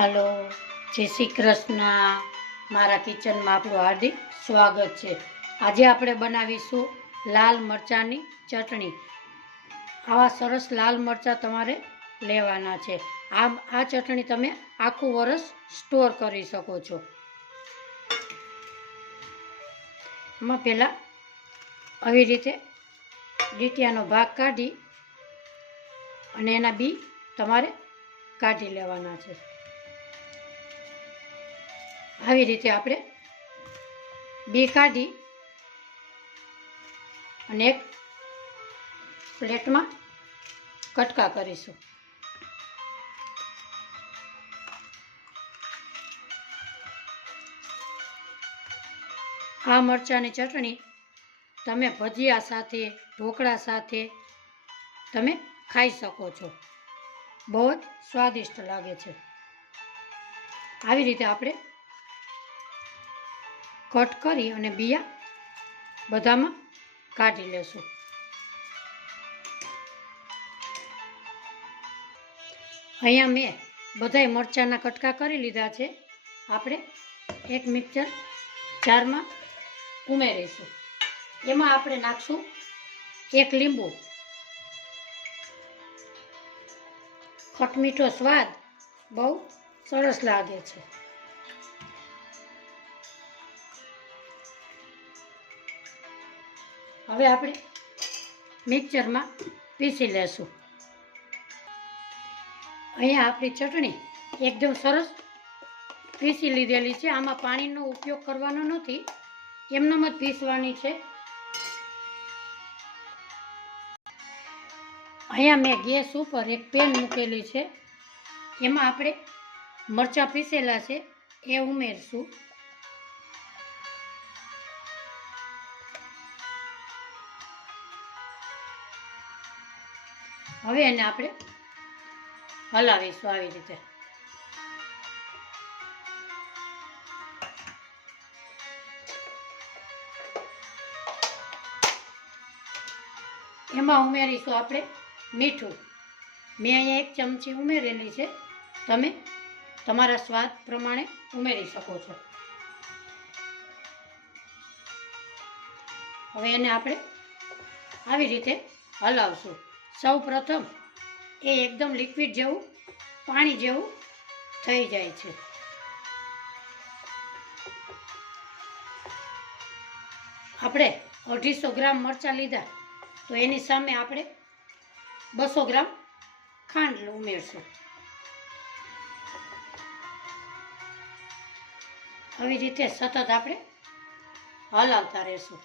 હાલો, જય શ્રી કૃષ્ણ. મારા કિચનમાં આપણું હાર્દિક સ્વાગત છે. આજે આપણે બનાવીશું લાલ મરચાંની ચટણી. આવા સરસ લાલ મરચાં તમારે લેવાના છે. આ ચટણી તમે આખું વરસ સ્ટોર કરી શકો છો. એમાં પહેલાં આવી રીતે ડીટિયાનો ભાગ કાઢી અને એના બી તમારે કાઢી લેવાના છે. આવી રીતે આપણે બી કાઢી અને એક પ્લેટમાં કટકા કરીશું. આ મરચાંની ચટણી તમે ભજીયા સાથે, ઢોકળા સાથે તમે ખાઈ શકો છો. બહુ જ સ્વાદિષ્ટ લાગે છે. આવી રીતે આપણે કટ કરી અને બિયા બધામાં કાઢી લેશું. અહીંયા મેં બધાય મરચાંના કટકા કરી લીધા છે. આપણે એક મિક્સર જારમાં ઉમેરીશું. એમાં આપણે નાખશું એક લીંબુ. ખટમીઠો સ્વાદ બહુ સરસ લાગે છે. હવે આપણે મિક્સરમાં પીસી લેશું. અહીંયા આપણી ચટણી એકદમ સરસ પીસી લીધેલી છે. આમાં પાણીનો ઉપયોગ કરવાનો નથી, એમનેમ જ પીસવાની છે. અહીંયા મેં ગેસ ઉપર એક પેન મૂકેલી છે. એમાં આપણે મરચાં પીસેલા છે એ ઉમેરશું. હવે એને આપણે હલાવીશું આવી રીતે. એમાં ઉમેરીશું આપણે મીઠું. મેં અહીંયા એક ચમચી ઉમેરેલી છે. તમે તમારા સ્વાદ પ્રમાણે ઉમેરી શકો છો. હવે એને આપણે આવી રીતે હલાવશું. સૌ પ્રથમ એ એકદમ લિક્વિડ જેવું, પાણી જેવું થઈ જાય છે. આપણે 250 ગ્રામ મરચાં લીધા તો એની સામે આપણે 200 ગ્રામ ખાંડ ઉમેરશું. આવી રીતે સતત આપણે હલાવતા રહેશું.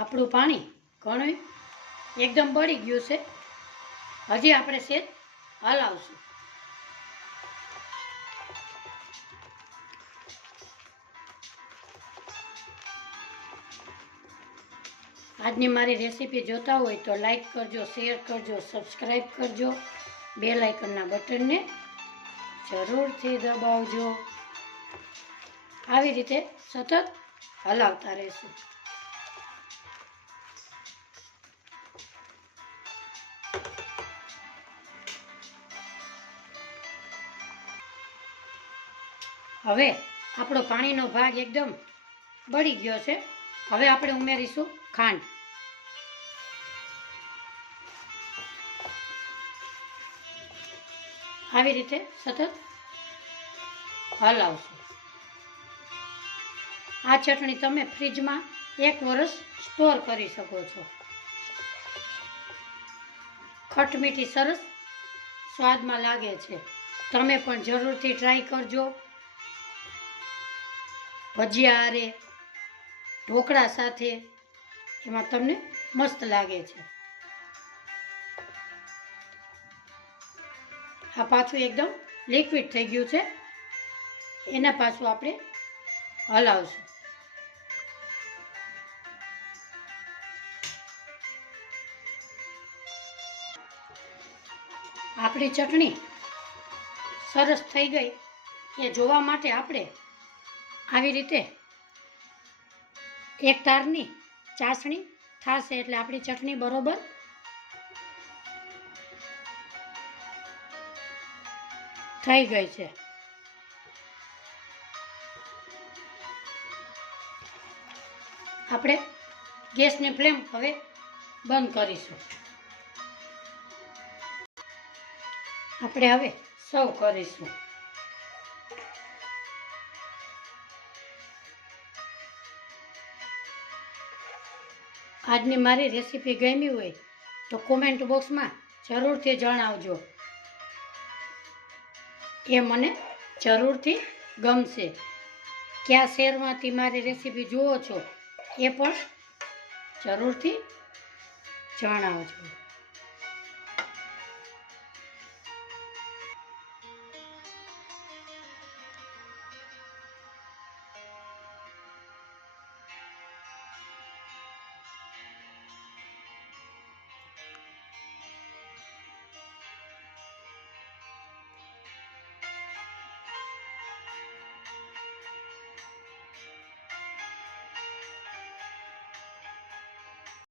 આપણું પાણી ઘણું એકદમ બળી ગયું છે. હજી આપણે સેજ હલાવશું. આજની મારી રેસીપી જોતા હોય તો લાઈક કરજો, શેર કરજો, સબસ્ક્રાઈબ કરજો. બેલ આઇકનના બટનને જરૂરથી દબાવજો. આવી રીતે સતત હલાવતા રહેશું. હવે આપણો પાણીનો ભાગ એકદમ બળી ગયો છે. હવે આપણે ઉમેરીશું ખાંડ. આવી રીતે સતત હલાવશું. આ ચટણી તમે ફ્રીજમાં 1 વર્ષ સ્ટોર કરી શકો છો. ખટમીઠી સરસ સ્વાદમાં લાગે છે. તમે પણ જરૂરથી ટ્રાય કરજો. ભજીયા હારે, ઢોકળા સાથે એમાં તમને મસ્ત લાગે છે. આ પાછું એકદમ લિક્વિડ થઈ ગયું છે. એના પાછું આપણે હલાવશું. આપણી ચટણી સરસ થઈ ગઈ એ જોવા માટે આપણે આવી રીતે એક તારની ચાસણી થશે એટલે આપણી ચટણી બરોબર થઈ ગઈ છે. આપણે ગેસની ફ્લેમ હવે બંધ કરીશું. આપણે હવે સર્વ કરીશું. આજની મારી રેસીપી ગમી હોય તો કોમેન્ટ બોક્સમાં જરૂરથી જણાવજો. એ મને જરૂરથી ગમશે. કયા શહેરમાંથી મારી રેસીપી જુઓ છો એ પણ જરૂરથી જણાવજો.